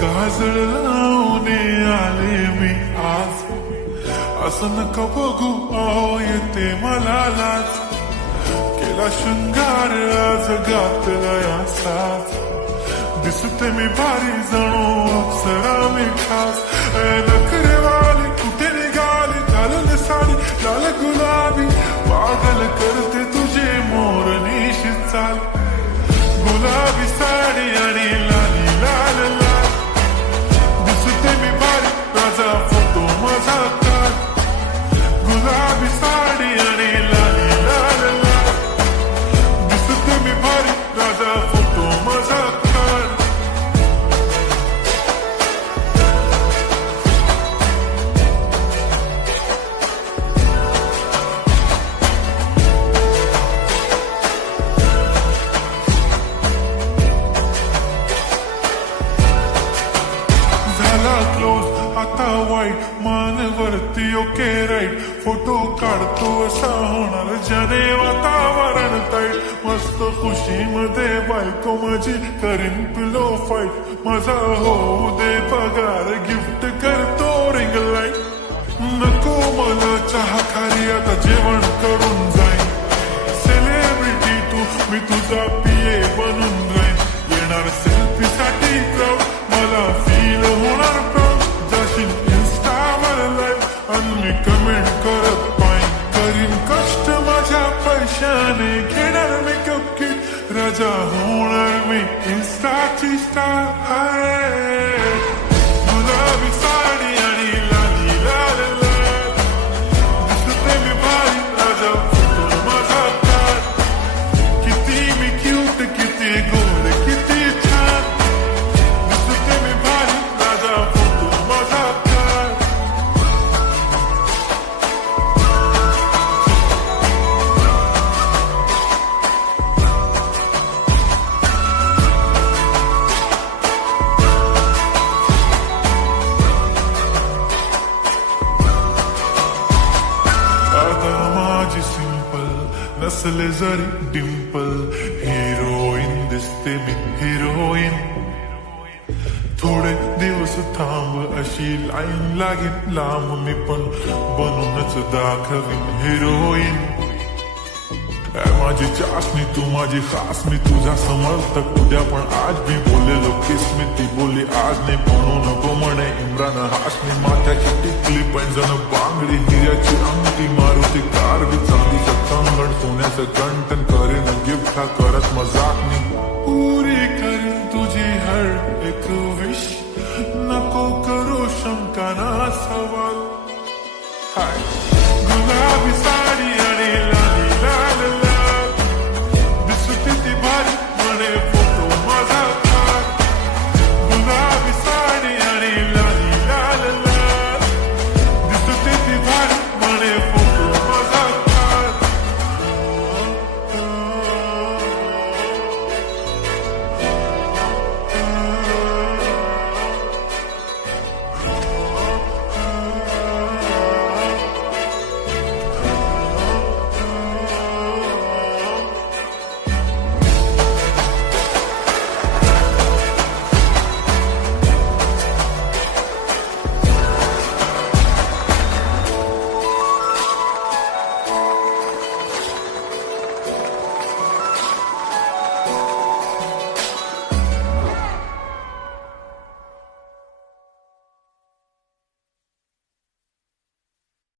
काजळ लावून आले मी आज, असं नका बघू अहो येते मला लाज. केला शृंगार आज घातला साज, दिसते मी भारी जणू अप्सरा मी खास. नखरेवाली कुठे निघाली घालून साडी लाल गुलाबी, पागल करते तुझे मोरनीशी चाल. गुलाबी साडी आणि लाली लाल लाल, दिसते मी भारी राजा फोटो माझा काढ. गुलाबी साडी आणि लाली लाल लाल, दिसते मी भारी राजा फोटो माझा काढ. झाला क्लोज आता वाईट, मान वरती ओके राईट. फोटो काढतो असा होणार ज्याने वातावरण ताईट. मस्त खुशीमध्ये बायको माझी करीन पिलो फाईट. माझा होऊ दे पगार गिफ्ट करतो रिंग लाईट. नको मला चहा खारी आता जेवण करून जाईन. सेलिब्रिटी तू मी तुझा पिये बनून राहीन. येणार सेल्फी साठी क्राऊड मला फील होणार प्राऊड. जाशील इन्स्टावर लाईव्ह आणि मी कमेंट करत पाईन. करीन कष्ट माझ्या पैशाने घेणार मेकअप किट. राजा होणार मी इन्स्टाची स्टार. गुलाबी साडी आणि लाली लाल लाल, दिसते मी भारी राजा फोटो माझा काढ. किती मी क्यूट किती गोड किती छान, दिसते मी भारी राजा फोटो माझा काढ. आता माझी सिंपल नसले जरी डिंपल, हिरोईन दिसते मी हिरोईन. थोडे दिवस थांब अशी लाईन लागेल लांब, मी पण बनूनच दाखवीन हिरोईन. माझी चाशनी तू माझी खास, मी तुझा समर्थक उद्या पण आज मी बोललेलो किस मी. ती बोलली आज नाही म्हणू नको म्हणे इम्रान हाशमी. माथ्याची टिकली पैंजण बांगडी हिऱ्याची अंगठी, मारुती कार बी चांदीचं कंगण, सोन्याचं गंटन करेन गिफ्ट हा करत मजाक मी. पुरी करीन तुझी हर एक विश, नको करू शंका ना सवाल.